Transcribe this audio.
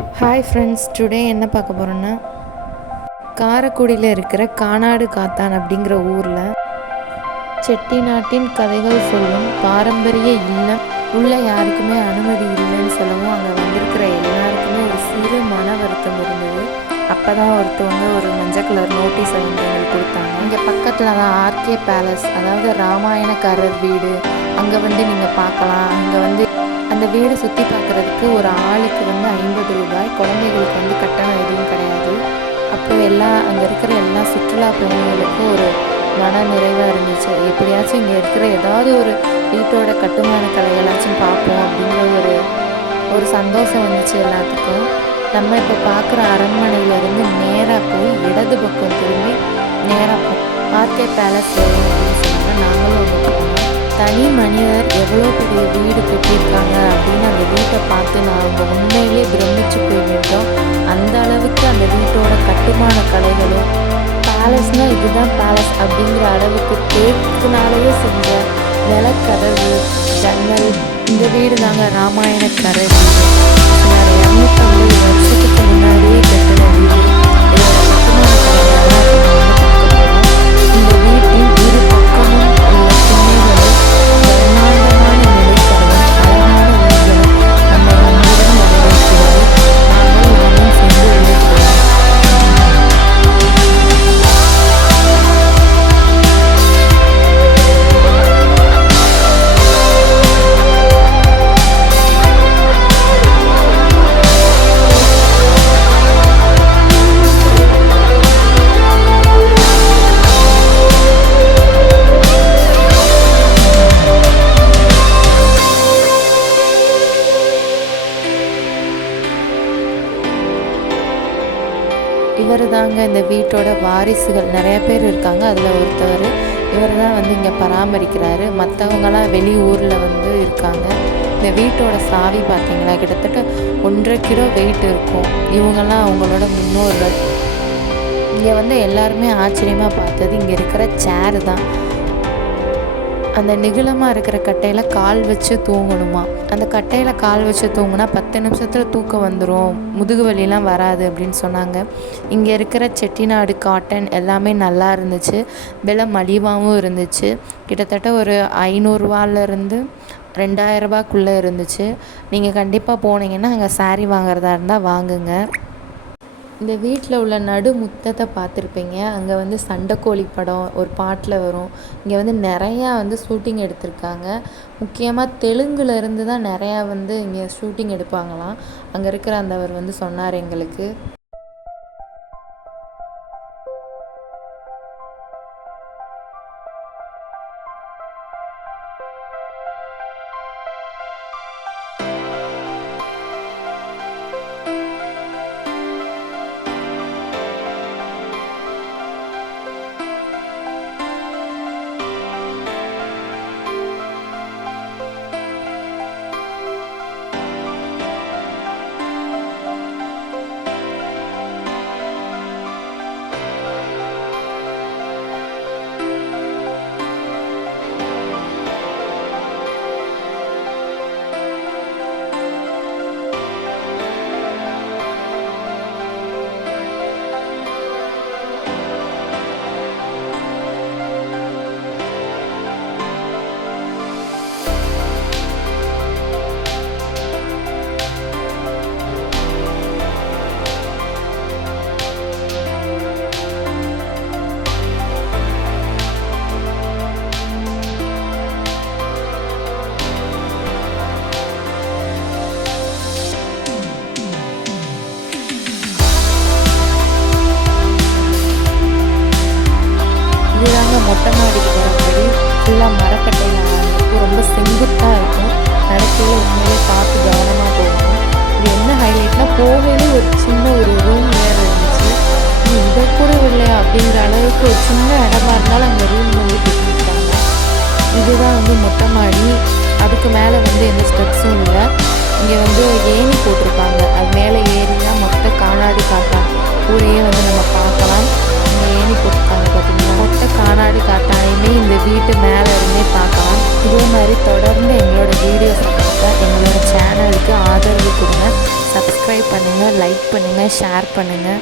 Hi friends, today என்ன பார்க்க போகிறோன்னா காரைக்குடியில் இருக்கிற கானாடு காத்தான் அப்படிங்கிற ஊரில் செட்டிநாட்டின் கதைகள் சொல்லும் பாரம்பரிய இல்லம் உள்ள யாருக்குமே அனுமதி இல்லைன்னு சொல்லவும் அங்கே வந்திருக்கிற எல்லாருக்குமே ஒரு சிறு மன வருத்தம் இருந்தது. அப்போ தான் ஒருத்தவங்க ஒரு மஞ்சள் கலர் நோட்டீஸை வந்து எங்களுக்கு கொடுத்தாங்க. இங்கே பக்கத்தில் தான் ஆர்கே பேலஸ், அதாவது ராமாயணக்காரர் வீடு, அங்கே வந்து நீங்கள் பார்க்கலாம். அங்கே வந்து அந்த வீடு சுற்றி பார்க்குறதுக்கு ஒரு ஆளுக்கு வந்து 50 ரூபாய், குழந்தைகளுக்கு வந்து கட்டணம் எதுவும் கிடையாது. அப்போ அங்கே இருக்கிற எல்லா சுற்றுலா பயணிகளுக்கும் ஒரு மன நிறைவாக இருந்துச்சு. எப்படியாச்சும் இங்கே இருக்கிற ஏதாவது ஒரு வீட்டோட கட்டுமான கலைகளாச்சும் பார்ப்போம் அப்படிங்கிற ஒரு சந்தோஷம் வந்துச்சு எல்லாத்துக்கும். நம்ம இப்போ பார்க்குற அரண்மனையிலேருந்து நேராக போய் இடது பக்கம் திரும்பி நேராக ஆர்கே பேலஸ் வரும் அப்படின்னு சொன்னாங்க. நாங்களும் அங்கே போனோம். தனி மனிதர் எவ்வளோ பெரிய வீடு கட்டியிருக்காங்க அப்படின்னு அந்த வீட்டை பார்த்து நாங்கள் உண்மையிலே பிரமிச்சு போய்விட்டோம். அந்த அளவுக்கு அந்த வீட்டோட கட்டுமான கலைகளும் பேலஸ்னால் இதுதான் பேலஸ் அப்படிங்கிற அளவுக்கு தேக்குனாலேயே செஞ்ச நிலக்கதவு, ஜன்னல், இந்த வீடு தாங்க ராமாயணக்கரை வீடு. சுமார் 250 வருஷத்துக்கு முன்னாடியே கட்டின வீடு. இதோட கட்டுமான கலைகள்லாம் இந்த வீட்டின் இரு பக்கமும் உள்ள திண்ணைகளும் பிரம்மாண்டமான நிலைக்கதவும் அழகான ஊர்களும் நம்ம நம்மிடம் வரவேற்கிறது. நாமும் சென்று உழைக்கிறோம். இவர் தாங்க இந்த வீட்டோட வாரிசுகள் நிறைய பேர் இருக்காங்க. அதில் ஒருத்தவர் இவர் தான் வந்து இங்கே பராமரிக்கிறாரு. மற்றவங்களாம் வெளியூரில் வந்து இருக்காங்க. இந்த வீட்டோட சாவி பார்த்தீங்களா, கிட்டத்தட்ட 1.5 கிலோ வெயிட் இருக்கும். இவங்கெல்லாம் அவங்களோட முன்னோர்கள். இங்கே வந்து எல்லாருமே ஆச்சரியமாக பார்த்தது இங்கே இருக்கிற சேரு தான். அந்த நிகிலமாக இருக்கிற கட்டையில் கால் வச்சு தூங்கணுமா. அந்த கட்டையில் கால் வச்சு தூங்கினா 10 நிமிஷத்தில் தூக்கம் வந்துடும், முதுகு வலிலாம் வராது அப்படின்னு சொன்னாங்க. இங்கே இருக்கிற செட்டிநாடு காட்டன் எல்லாமே நல்லா இருந்துச்சு. விலை மலிவாகவும் இருந்துச்சு. கிட்டத்தட்ட ஒரு 500 ரூபாயிலேருந்து 2000 ரூபாய்க்குள்ளே இருந்துச்சு. நீங்கள் கண்டிப்பாக போனீங்கன்னா அங்கே சாரீ வாங்குறதா இருந்தால் வாங்குங்க. இந்த வீட்டில் உள்ள நடு முத்தத்தை பார்த்துருப்பீங்க. அங்கே வந்து சண்டைக்கோழி படம் ஒரு பாட்டில் வரும். இங்கே வந்து நிறையா வந்து ஷூட்டிங் எடுத்திருக்காங்க. முக்கியமாக தெலுங்குலேருந்து தான் நிறையா வந்து இங்கே ஷூட்டிங் எடுப்பாங்களாம். அங்கே இருக்கிற அந்தவர் வந்து சொன்னார் எங்களுக்கு. இதுதாங்க மொட்டை மாடிக்கு வரப்படி ஃபுல்லாக மரக்கட்டையில் ஆரம்பிக்கும். ரொம்ப செங்குத்தாக இருக்கும். நடக்கையில் உண்மையிலே பார்த்து கவனமாக போகணும். இது என்ன ஹைலைட்னால் போகவே ஒரு சின்ன ஒரு ரூம் வேறு இருந்துச்சு. இதை கூட இல்லையா அப்படிங்கிற அளவுக்கு ஒரு சின்ன இடமா இருந்தாலும் அந்த ரூம் வந்து கட்டியிருக்காங்க. இதுதான் வந்து மொட்டை மாடி. அதுக்கு மேலே வந்து எந்த ஸ்டெப்ஸும் இல்லை. இங்கே வந்து ஏணி போட்டிருப்பாங்க. அது மேலே ஏறினா மொத்த கானாடு காத்தான் ஊரையே வந்து நம்ம பார்க்கலாம். இங்கே ஏணி போட்டிருக்காங்க பார்த்தீங்கன்னா. மொத்த கானாடு காத்தானையுமே இந்த வீட்டு மேலே இருந்தே பார்க்கலாம். இதே மாதிரி தொடர்ந்து எங்களோட வீடியோஸை பார்க்க எங்களோட சேனலுக்கு ஆதரவு கொடுங்க. சப்ஸ்கிரைப் சப்ஸ்கிரைப் பண்ணுங்கள், லைக் பண்ணுங்கள், ஷேர் பண்ணுங்கள்.